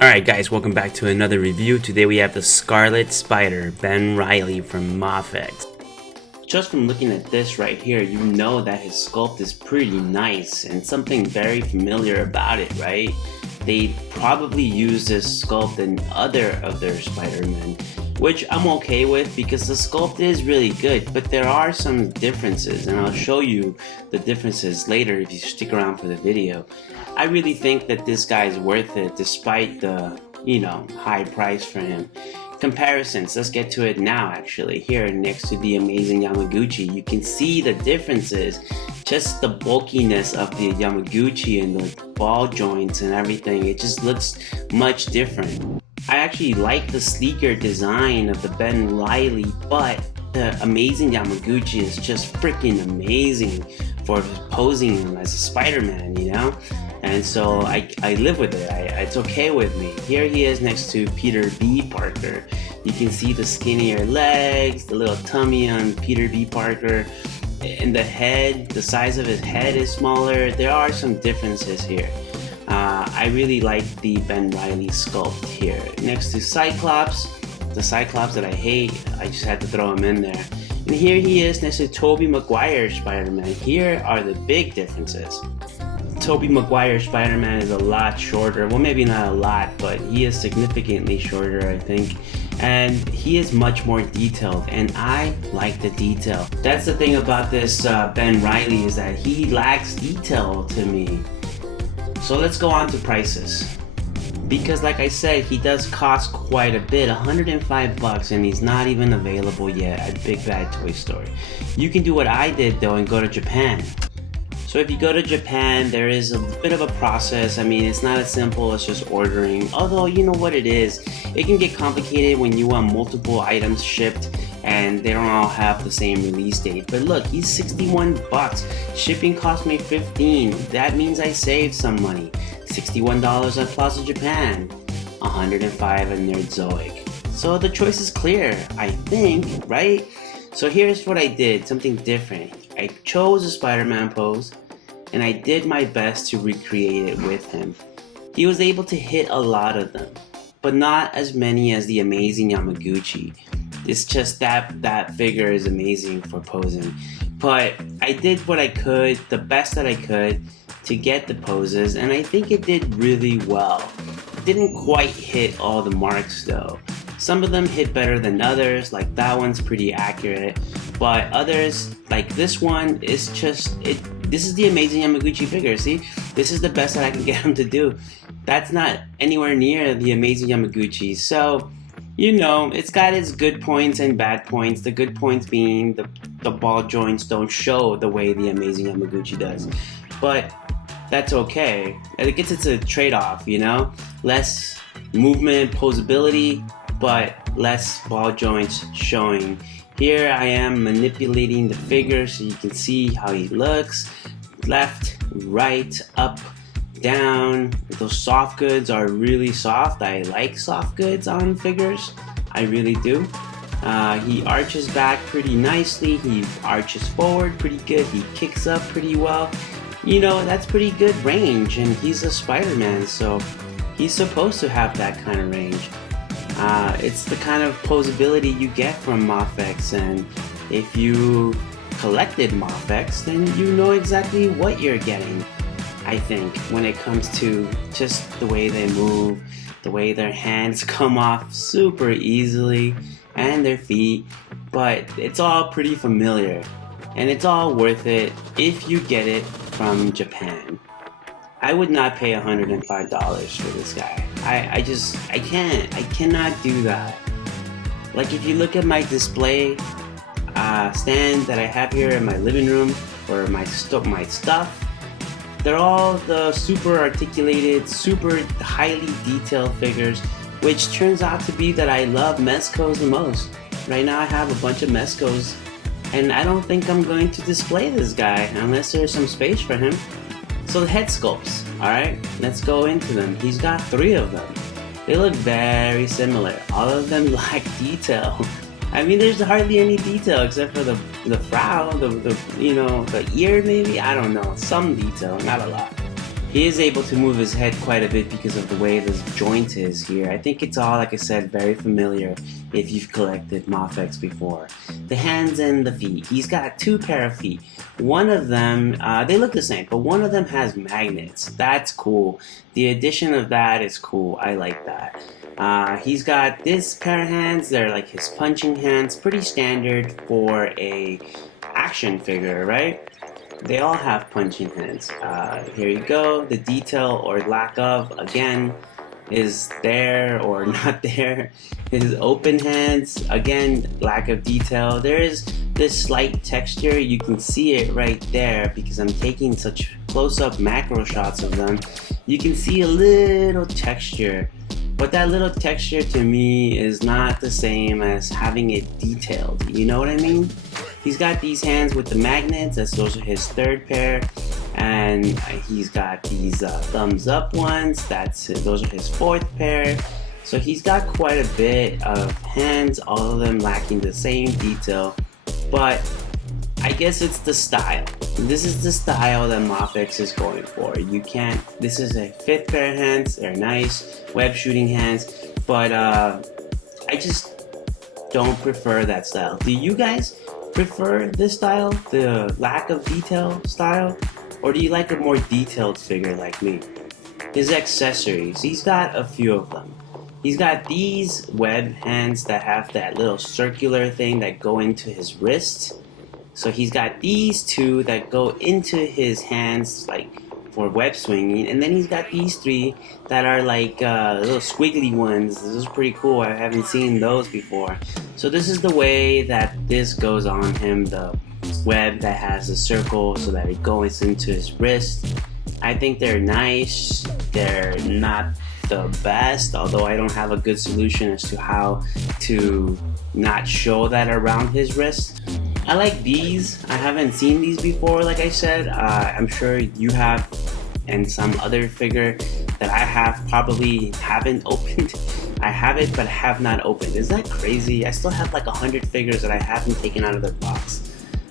Alright guys, welcome back to another review. Today we have the Scarlet Spider, Ben Reilly from MAFEX. Just from looking at this right here, you know that his sculpt is pretty nice and something very familiar about it, right? They probably use this sculpt in other of their Spider-Man, which I'm okay with because the sculpt is really good, but there are some differences and I'll show you the differences later if you stick around for the video. I really think that this guy is worth it despite the, high price for him. Comparisons, let's get to it now actually. Here next to the amazing Yamaguchi, you can see the differences. Just the bulkiness of the Yamaguchi and the ball joints and everything, it just looks much different. I actually like the sleeker design of the Ben Reilly, but the amazing Yamaguchi is just freaking amazing for posing him as a Spider-Man, And so I live with it. It's okay with me. Here he is next to Peter B. Parker. You can see the skinnier legs, the little tummy on Peter B. Parker, and the head, the size of his head is smaller. There are some differences here. I really like the Ben Reilly sculpt here. Next to Cyclops, the Cyclops that I hate, I just had to throw him in there. And here he is next to Tobey Maguire's Spider-Man. Here are the big differences. Tobey Maguire's Spider-Man is a lot shorter. Well, maybe not a lot, but he is significantly shorter, I think. And he is much more detailed, and I like the detail. That's the thing about this Ben Reilly, is that he lacks detail to me. So let's go on to prices. Because like I said, he does cost quite a bit, $105, and he's not even available yet at Big Bad Toy Store. You can do what I did though and go to Japan. So if you go to Japan, there is a bit of a process. I mean, it's not as simple as just ordering. Although, you know what it is, it can get complicated when you want multiple items shipped and they don't all have the same release date. But look, he's $61. Shipping cost me $15. That means I saved some money. $61 at Plaza Japan, $105 at Nerdzoic. So the choice is clear, I think, right? So here's what I did, something different. I chose a Spider-Man pose, and I did my best to recreate it with him. He was able to hit a lot of them, but not as many as the amazing Yamaguchi. It's just that figure is amazing for posing. But I did what I could, the best that I could, to get the poses, and I think it did really well. It didn't quite hit all the marks though. Some of them hit better than others, like that one's pretty accurate, but others, like this one, is just, this is the amazing Yamaguchi figure, see? This is the best that I can get him to do. That's not anywhere near the amazing Yamaguchi, so, it's got its good points and bad points. The good points being the ball joints don't show the way the amazing Yamaguchi does, but that's okay. I guess it's a trade-off, less movement, posability, but less ball joints showing. Here I am manipulating the figure so you can see how he looks. Left, right, up, down. Those soft goods are really soft. I like soft goods on figures. I really do. He arches back pretty nicely. He arches forward pretty good. He kicks up pretty well. That's pretty good range, and he's a Spider-Man, so he's supposed to have that kind of range. It's the kind of posability you get from MAFEX, and if you collected MAFEX, then you know exactly what you're getting, I think, when it comes to just the way they move, the way their hands come off super easily, and their feet, but it's all pretty familiar, and it's all worth it if you get it from Japan. I would not pay $105 for this guy. I cannot do that. Like if you look at my display stand that I have here in my living room, or my stuff, they're all the super articulated, super highly detailed figures, which turns out to be that I love Mezcos the most. Right now I have a bunch of Mezcos, and I don't think I'm going to display this guy unless there's some space for him. So the head sculpts, alright, let's go into them. He's got 3 of them. They look very similar. All of them lack detail. I mean, there's hardly any detail except for the brow, the ear maybe, I don't know, some detail, not a lot. He is able to move his head quite a bit because of the way this joint is here. I think it's all, like I said, very familiar if you've collected MAFEX before. The hands and the feet. He's got 2 pair of feet. One of them, they look the same, but one of them has magnets. That's cool. The addition of that is cool. I like that. He's got this pair of hands. They're like his punching hands. Pretty standard for a action figure, right? They all have punching hands. Here you go. The detail or lack of, again, is there or not there. His open hands, again, lack of detail. There is this slight texture. You can see it right there because I'm taking such close-up macro shots of them. You can see a little texture. But that little texture to me is not the same as having it detailed. You know what I mean? He's got these hands with the magnets. Those are his 3rd pair. And he's got these thumbs up ones. Those are his 4th pair. So he's got quite a bit of hands, all of them lacking the same detail. But I guess it's the style. This is the style that MAFEX is going for. This is a 5th pair of hands. They're nice, web shooting hands. But I just don't prefer that style. Do you guys prefer this style, the lack of detail style? Or do you like a more detailed figure like me? His accessories, he's got a few of them. He's got these web hands that have that little circular thing that go into his wrist. So he's got these 2 that go into his hands like for web swinging, and then he's got these 3 that are like little squiggly ones. This is pretty cool. I haven't seen those before. So this is the way that this goes on him, the web that has a circle so that it goes into his wrist. I think they're nice. They're not the best, although I don't have a good solution as to how to not show that around his wrist. I like these. I haven't seen these before, like I said. I'm sure you have, and some other figure that I have probably haven't opened. I have it, but have not opened. Is that crazy? I still have like 100 figures that I haven't taken out of their box.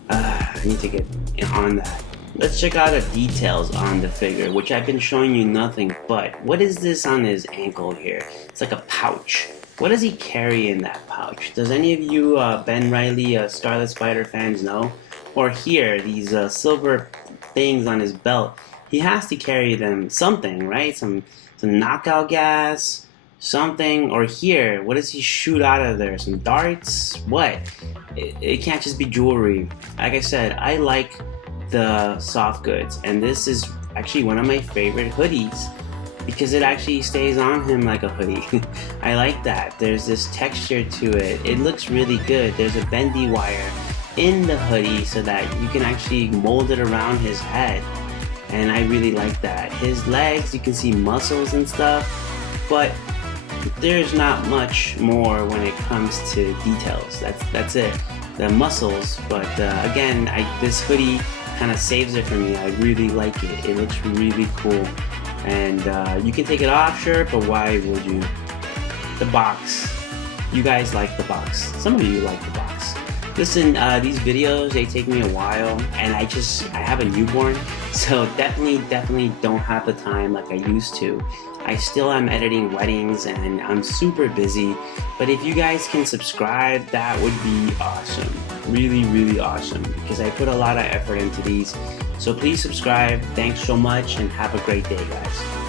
I need to get on that. Let's check out the details on the figure, which I've been showing you nothing but. What is this on his ankle here? It's like a pouch. What does he carry in that pouch? Does any of you Ben Reilly Scarlet Spider fans know? Or here, these silver things on his belt. He has to carry them something, right? Some knockout gas, something. Or here, what does he shoot out of there? Some darts? What? It can't just be jewelry. Like I said, I like the soft goods, and this is actually one of my favorite hoodies because it actually stays on him like a hoodie. I like that. There's this texture to it. It looks really good. There's a bendy wire in the hoodie so that you can actually mold it around his head, and I really like that. His legs, you can see muscles and stuff, but there's not much more when it comes to details. That's it. The muscles, but again, this hoodie kind of saves it for me. I really like it. It looks really cool. And you can take it off, sure, but why would you? The box. You guys like the box. Some of you like the box. Listen, these videos, they take me a while, and I have a newborn, so definitely don't have the time like I used to. I still am editing weddings, and I'm super busy, but if you guys can subscribe, that would be awesome. Really awesome, because I put a lot of effort into these. So please subscribe. Thanks so much, and have a great day, guys.